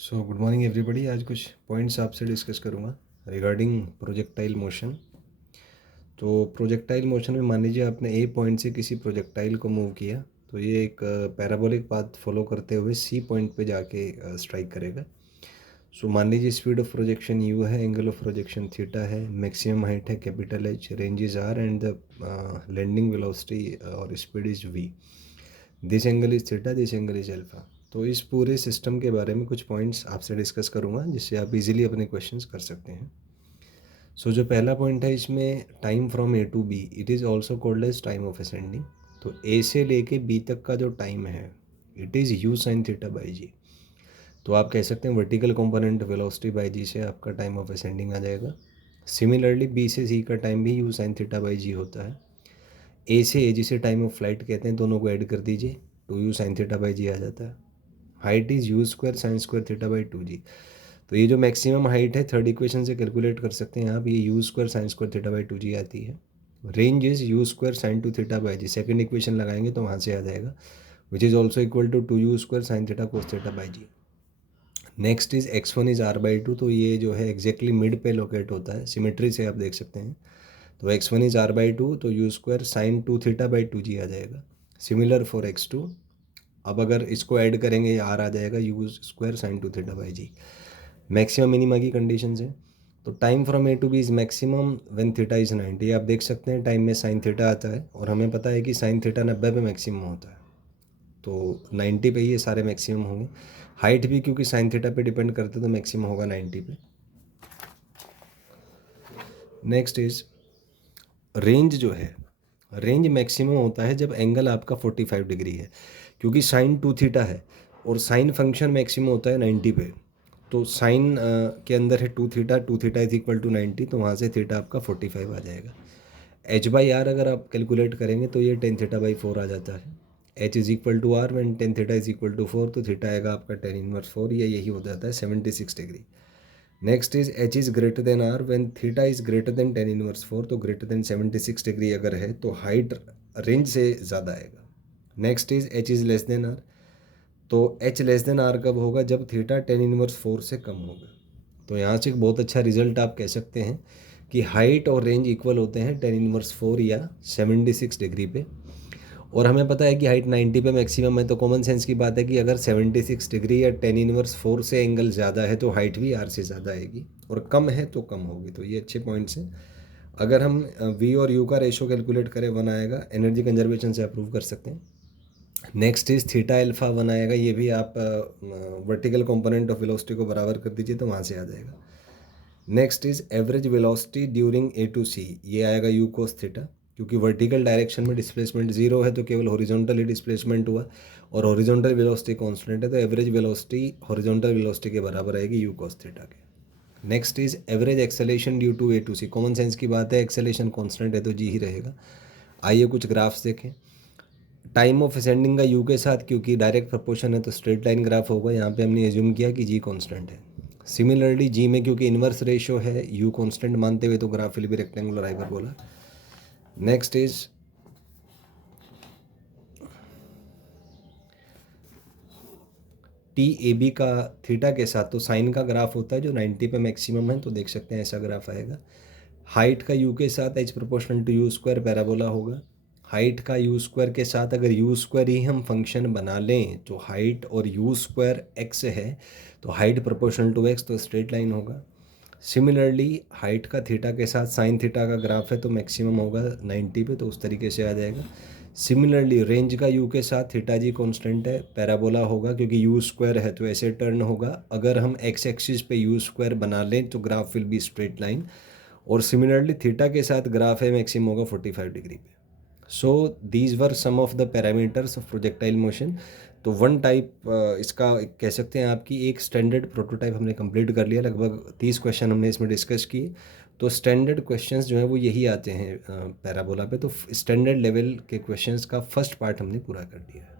So good morning everybody. आज कुछ points आपसे डिस्कस करूँगा रिगार्डिंग प्रोजेक्टाइल मोशन। तो प्रोजेक्टाइल मोशन में मान लीजिए आपने ए पॉइंट से किसी प्रोजेक्टाइल को मूव किया, तो ये एक पैराबोलिक पाथ फॉलो करते हुए सी पॉइंट पे जाके स्ट्राइक करेगा। सो मान लीजिए स्पीड ऑफ प्रोजेक्शन यू है, एंगल ऑफ प्रोजेक्शन थीटा है, मैक्सिमम हाइट है capital H, ranges R and the landing velocity और speed is v. This angle is theta, this angle is alpha. तो इस पूरे सिस्टम के बारे में कुछ पॉइंट्स आपसे डिस्कस करूंगा जिससे आप इजीली अपने क्वेश्चंस कर सकते हैं। सो जो पहला पॉइंट है इसमें time from A to B, it is also called as time of ascending. तो ए से लेके बी तक का जो टाइम है it is u sine theta by g. तो आप कह सकते हैं vertical component velocity by g से आपका टाइम ऑफ असेंडिंग आ जाएगा। सिमिलरली बी से सी का टाइम भी यू साइन थीटा बाई जी होता है। ए से ए जिसे टाइम ऑफ फ्लाइट कहते हैं, दोनों को ऐड कर दीजिए, two u sine theta by g आ जाता है। Height is u square sine square theta by two g. तो ये जो मैक्सिमम हाइट है थर्ड इक्वेशन से कैलकुलेट कर सकते हैं आप, ये u square sine square theta by two g आती है। Range is u square sine two theta by g, second equation लगाएंगे तो वहाँ से आ जाएगा, which is also equal to to u square sine theta cos theta by g. Next is x one is R by two. तो ये जो है एग्जैक्टली मिड पे लोकेट होता है, सिमेट्री से आप देख सकते हैं। तो x one is R by two, तो u square sine two theta by two g आ जाएगा। सिमिलर फॉर एक्स टू, अब अगर इसको ऐड करेंगे आर आ जाएगा u square sine two theta by g. Maximum minima की कंडीशन है। तो time from A to B is maximum when theta is 90। आप देख सकते हैं टाइम में साइन थीटा आता है और हमें पता है कि साइन थीटा 90 पे मैक्सिमम होता है, तो 90 पे ही ये सारे मैक्सिमम होंगे। हाइट भी क्योंकि साइन थीटा पे डिपेंड करते हैं तो मैक्सिमम होगा 90 पे। नेक्स्ट इज रेंज जो है, रेंज मैक्सिमम होता है जब एंगल आपका 45 डिग्री है, क्योंकि साइन टू थीटा है और साइन फंक्शन मैक्सिमम होता है 90 पे। तो साइन के अंदर है two theta is equal to 90, तो वहाँ से थीटा आपका 45 आ जाएगा। एच बाई आर अगर आप कैलकुलेट करेंगे तो ये टेन थीटा बाई फोर आ जाता है। H is equal to R when tan theta is equal to four, तो थीटा आएगा आपका टेन इनवर्स फोर, या यही हो जाता है 76 degree. Next is H is greater than R when theta is greater than tan inverse four. तो ग्रेटर देन 76 डिग्री अगर है तो हाइट रेंज से ज़्यादा आएगा। Next is H is less than R. तो एच लेस देन आर कब होगा, जब थीटा टेन इनवर्स फोर से कम होगा। तो यहाँ से एक बहुत अच्छा रिजल्ट आप कह सकते हैं कि हाइट और रेंज इक्वल होते हैं टेन इनवर्स फोर या 76 डिग्री पे। और हमें पता है कि हाइट 90 पे मैक्सिमम है, तो कॉमन सेंस की बात है कि अगर 76 डिग्री या टेन इनवर्स फोर से एंगल ज़्यादा है तो हाइट भी आर से ज़्यादा आएगी, और कम है तो कम होगी। तो ये अच्छे पॉइंट्स हैं। अगर हम वी और यू का रेशो कैलकुलेट करें 1 आएगा, एनर्जी कंजर्वेशन से अप्रूव कर सकते हैं। नेक्स्ट इज थीटा एल्फा 1 आएगा, ये भी आप वर्टिकल कंपोनेंट ऑफ वेलोसिटी को बराबर कर दीजिए तो वहाँ से आ जाएगा। Next is average velocity during A to C, ये आएगा यू कोस थीटा, क्योंकि वर्टिकल डायरेक्शन में डिस्प्लेसमेंट जीरो है तो केवल हॉरिजॉन्टल ही डिस्प्लेसमेंट हुआ, और हॉरिजॉन्टल वेलोसिटी कांस्टेंट है, तो एवरेज वेलोसिटी हॉरिजॉन्टल वेलोसिटी के बराबर आएगी यू कोस थीटा के। Next is average acceleration due to A to C, common sense की बात है, एक्सेलेरेशन कांस्टेंट है तो जी ही रहेगा। आइए कुछ ग्राफ्स देखें। टाइम ऑफ असेंडिंग का यू के साथ, क्योंकि डायरेक्ट प्रपोर्शन है तो स्ट्रेट लाइन ग्राफ होगा, यहाँ पे हमने एज्यूम किया कि जी कांस्टेंट है। सिमिलरली जी में क्योंकि इन्वर्स रेशियो है, यू कांस्टेंट मानते हुए तो graph will be rectangular hyperbola. Next is T A B का थीटा के साथ, तो साइन का ग्राफ होता है जो 90 पे मैक्सिमम है, तो देख सकते हैं ऐसा ग्राफ आएगा। हाइट का यू के साथ H proportional to u square parabola होगा। हाइट का यू स्क्वायर के साथ अगर यू स्क्वायर ही हम फंक्शन बना लें तो हाइट और यू स्क्वायर एक्स है, तो हाइट प्रोपोर्शनल टू एक्स, तो स्ट्रेट लाइन होगा। सिमिलरली हाइट का थीटा के साथ साइन थीटा का ग्राफ है तो मैक्सिमम होगा 90 पे, तो उस तरीके से आ जाएगा। सिमिलरली रेंज का यू के साथ थीटा जी कांस्टेंट है, पैराबोला होगा, क्योंकि यू स्क्वायर है तो ऐसे टर्न होगा। अगर हम एक्स एक्सिस पे यू स्क्वायर बना लें तो graph will be straight line. और सिमिलरली थीटा के साथ ग्राफ है मैक्सिमम होगा 45 डिग्री पे। So these were some of the parameters of projectile motion. तो वन टाइप इसका कह सकते हैं आपकी एक स्टैंडर्ड प्रोटोटाइप हमने कंप्लीट कर लिया। लगभग 30 क्वेश्चन हमने इसमें डिस्कस किए। तो स्टैंडर्ड क्वेश्चंस जो है वो यही आते हैं पैराबोला पे। तो स्टैंडर्ड लेवल के क्वेश्चंस का फर्स्ट पार्ट हमने पूरा कर दिया है।